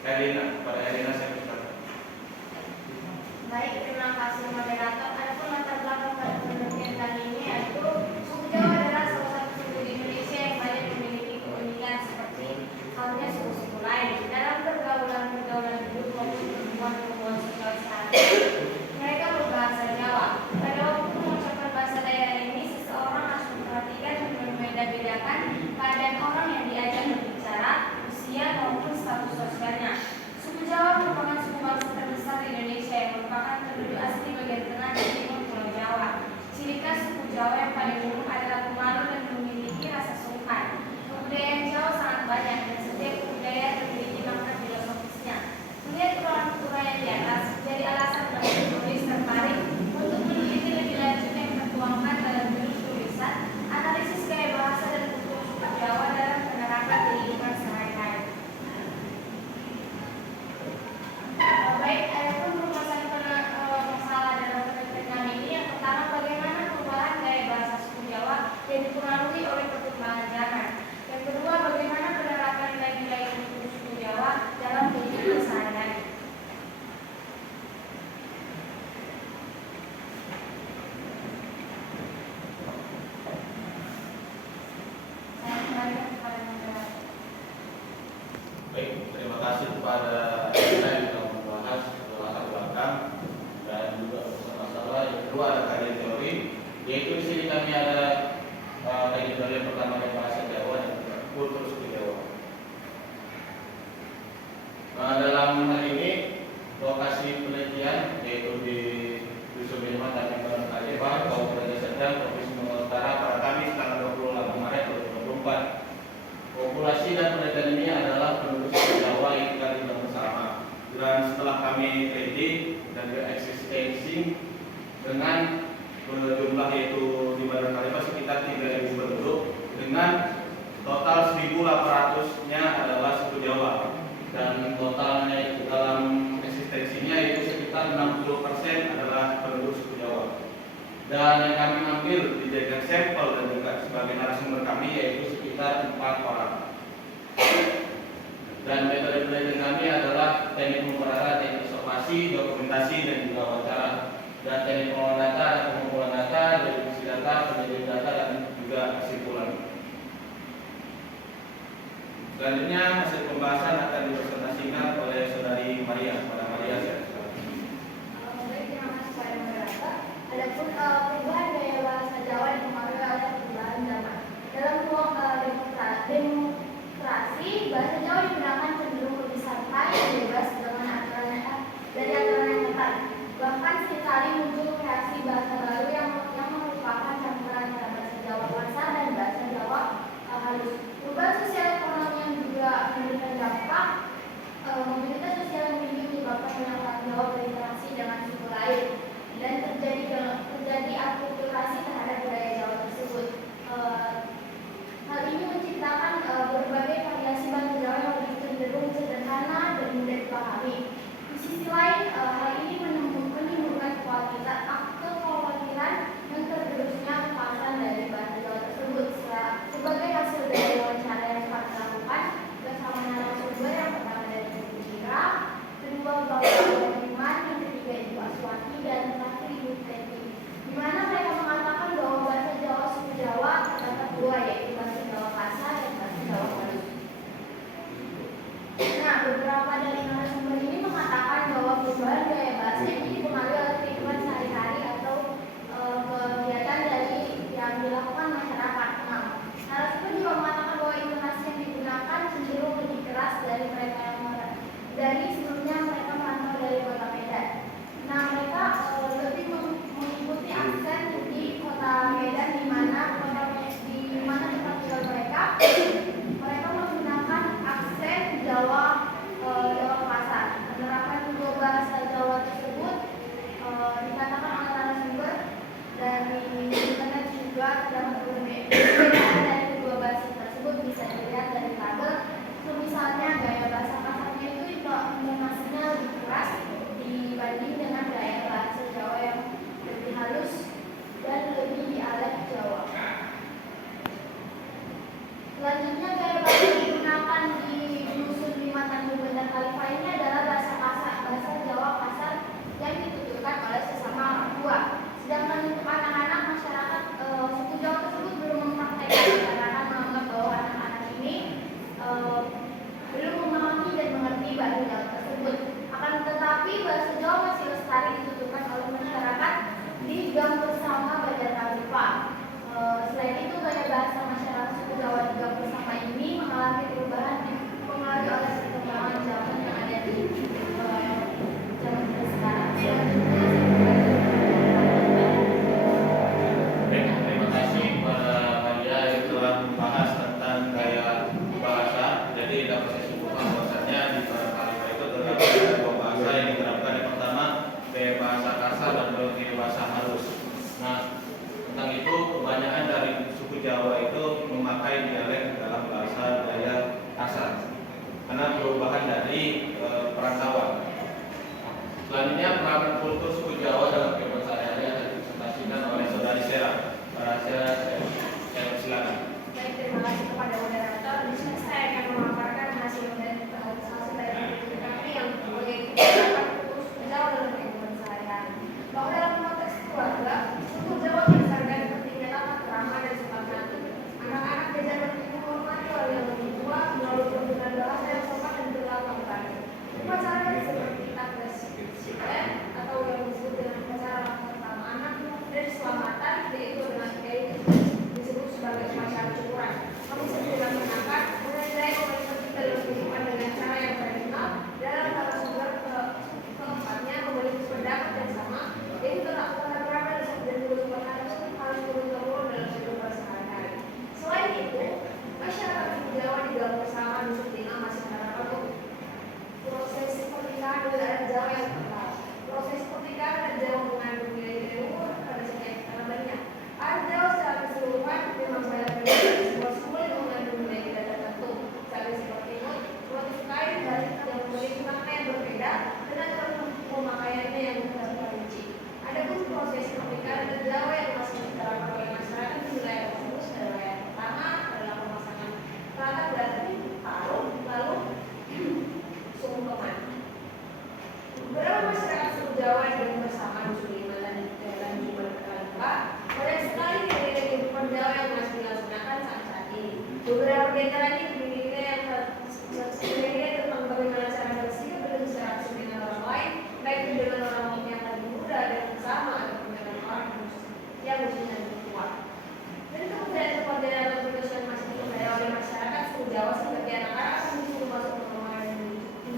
Herina, pada Herina saya persilakan. Baik, terima kasih moderator. Adapun latar belakang pada penelitian kali ini yaitu suku Jawa adalah salah satu suku di Indonesia yang banyak memiliki keunikan seperti halnya suku-suku lain dalam pergaulan hidup maupun hubungan sosial sehari-hari. Mereka berbahasa Jawa. Pada waktu mengucapkan bahasa daerah ini, seseorang harus memperhatikan dan membeda-bedakan keadaan orang yang diajak berbicara, usia maupun status sosialnya. Suku Jawa merupakan suku bangsa terbesar di Indonesia yang merupakan penduduk asli bagian tengah dan timur Pulau Jawa. Ciri khas suku Jawa yang paling umum adalah pemalu dan memiliki rasa sungkan. Kebudayaan Jawa sangat banyak dan setiap budaya memiliki makna filosofisnya. Melihat uraian yang di atas, jadi alasan bagi penulis tertarik untuk meneliti lebih lanjut yang tertuangkan dalam judul tulisan analisis gaya bahasa dan kultur suku Jawa dalam penerapan kehidupan sehari-hari. Baik, adapun rumusan masalah dalam penelitian kami ini, yang pertama bagaimana perubahan gaya bahasa suku Jawa yang dipengaruhi oleh perkembangan zaman. Yang kedua, bagaimana penerapan nilai-nilai kultur suku Jawa dalam kehidupan sehari-hari. Saya kembalikan kepada moderator. Baik, terima kasih kepada Herina yang telah membahas latar belakang dan juga masalah. Yang kedua ada kajian teori, yaitu di sini kami ada kajian teori yang pertama dari bahasa Jawa dan kultur suku Jawa. Dalam hal ini lokasi penelitian yaitu di Dusun Binema dan Kajeba, Kabupaten Serdang, Provinsi Sumatera Utara pada Kamis tanggal 28 Maret 2024. Populasi dan penelitian ini adalah penduduk suku Jawa yang tinggal di bersama. Dan setelah kami teliti dan eksistensi dengan jumlah yaitu di Badan Kalimas sekitar 3.000 penduduk dengan total 1.800-nya adalah suku Jawa dan totalnya itu dalam eksistensinya itu sekitar 60% adalah penduduk suku Jawa. Dan yang kami ambil dijadikan sampel dan juga sebagai narasumber kami yaitu sekitar 4 orang. Dan metode penelitian kami adalah teknik pemerataan, teknik observasi, dokumentasi, dan juga wawancara. Dan teknik pengolahan data, ada pengumpulan data, definisi data, penelitian data, dan juga kesimpulan. Selanjutnya hasil pembahasan akan dipresentasikan oleh Saudari Maria. Pada Maria saya silakan. Baik, terima kasih kepada moderator. Adapun perubahan gaya bahasa Jawa dipengaruhi oleh perubahan zaman. Dalam ruang demokrasi, bahasa Jawa digunakan cenderung lebih santai dan bebas dengan aturan yang ketat. Bahkan seringkali muncul kreasi bahasa baru yang merupakan campuran antara bahasa Jawa kasar dan bahasa Jawa halus. Perubahan sosial ekonomi yang juga memberikan dampak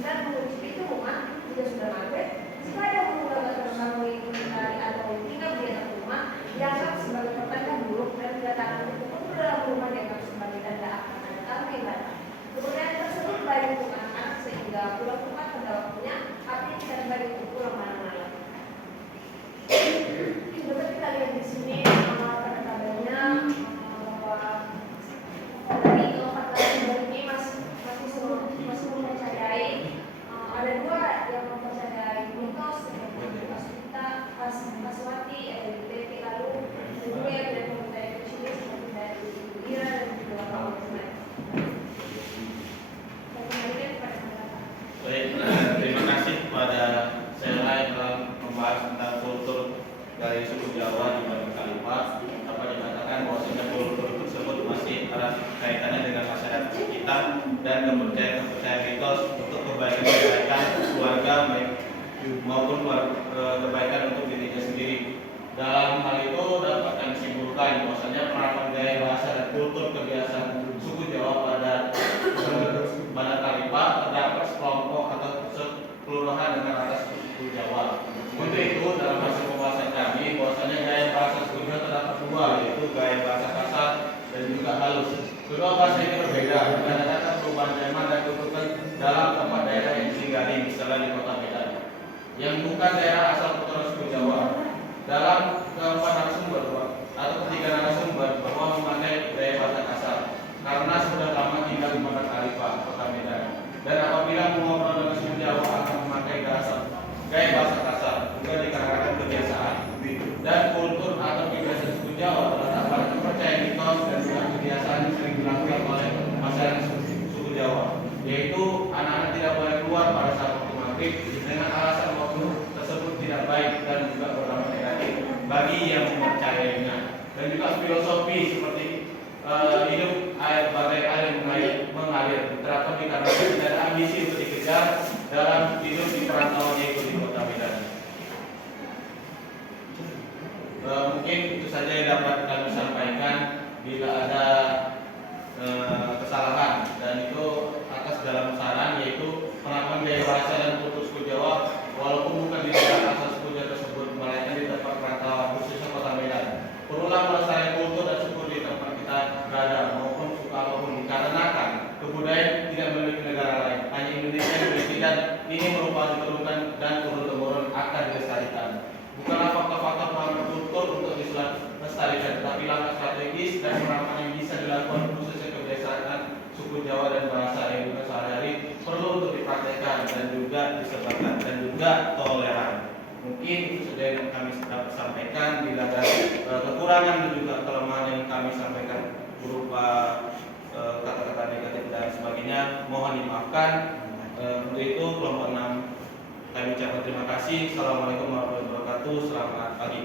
Misal mengunci pintu rumah jika sudah maghrib, jika ada pengguna terkandung dari atau tinggal di atas rumah, dianggap sebagai pertanda buruk dan kedatangan berkumpul ke dalam rumah dianggap sebagai tanda akan ada tamu yang datang. Kemudian tersebut baik untuk anak-anak sehingga pulang tepat pada waktunya, artinya tidak baik untuk pulang malam-malam. Dapat kita lihat di sini pada tabelnya bahwa dari keempat narasumber ini masih mempercayai ada dua yang mempercayai mitos seperti Paswita, Paswati, LGBTQ, lalu kedua yang tidak mempercayai Krishna seperti dari Ibu Ira dan juga Pak Osman. Saya kembalikan kepada Bapak. Baik, terima kasih kepada Sela yang telah membahas tentang kultur dari suku Jawa di Bali Kalipa. Dapat dikatakan bahwasanya kultur tersebut masih erat kaitannya dengan masyarakat kita dan kepercayaan mitos untuk kebaikan keluarga maupun kebaikan untuk dirinya sendiri. Dalam hal itu dapat kami simpulkan bahwasanya penerapan gaya bahasa dan kultur kebiasaan suku Jawa pada Bali Kalipa terdapat sekelompok atau kelurahan dengan atas suku Jawa. Untuk itu dalam hasil pembahasan kami bahwasanya gaya bahasa suku Jawa terdapat dua, yaitu gaya bahasa kasar dan juga halus. Kedua bahasa ini berbeda menandakan perubahan zaman dan kebutuhan dalam tempat daerah yang disinggahi, misalnya di Kota Medan, yang bukan daerah asal keturunan suku Jawa. Dalam keempat narasumber atau ketiga narasumber bahwa memakai gaya bahasa kasar karena sudah lama tinggal di Bali Kalipa, Kota Medan, dan apabila mengobrol dengan suku Jawa akan memakai gaya bahasa kasar juga dikarenakan kebiasaan dan kultur atau kebiasaan suku Jawa terletak pada kepercayaan mitos dan juga kebiasaan yang sering dilakukan oleh masyarakat suku Jawa, yaitu anak-anak tidak boleh keluar pada saat waktu maghrib dengan alasan waktu tersebut tidak baik dan juga berdampak negatif bagi yang mempercayainya, dan juga filosofi seperti hidup air bagai air mengalir diterapkan dikarenakan tidak ada ambisi untuk dikejar dalam hidup di perantauan yaitu di Kota Medan. Mungkin itu saja yang dapat kami sampaikan. Bila ada kesalahan dan itu atas dalam saran yaitu penerapan gaya bahasa dan kultur suku Jawa walaupun bukan di daerah asal suku Jawa tersebut melainkan di tempat perantauan khususnya Kota Medan. Perulang melestarikan kultur dan suku di tempat kita berada maupun suku apapun dikarenakan kebudayaan tidak memiliki negara lain, hanya Indonesia yang memiliki, dan ini merupakan diturunkan dan turun-temurun akan dilestarikan. Bukanlah faktor-faktor pengaruh kultur untuk dilestarikan, tetapi langkah strategis dan penerapan yang bisa dilakukan khususnya kebiasaan suku Jawa dan bahasa yang juga sehari-hari perlu untuk dipraktekkan dan juga disebarkan dan juga toleran. Mungkin itu sudah yang kami dapat sampaikan. Bila ada kekurangan dan juga kelemahan yang kami sampaikan berupa kata-kata negatif dan sebagainya, mohon dimaafkan. Untuk itu kelompok 6 kami ucapkan terima kasih. Assalamualaikum warahmatullahi wabarakatuh. Selamat pagi.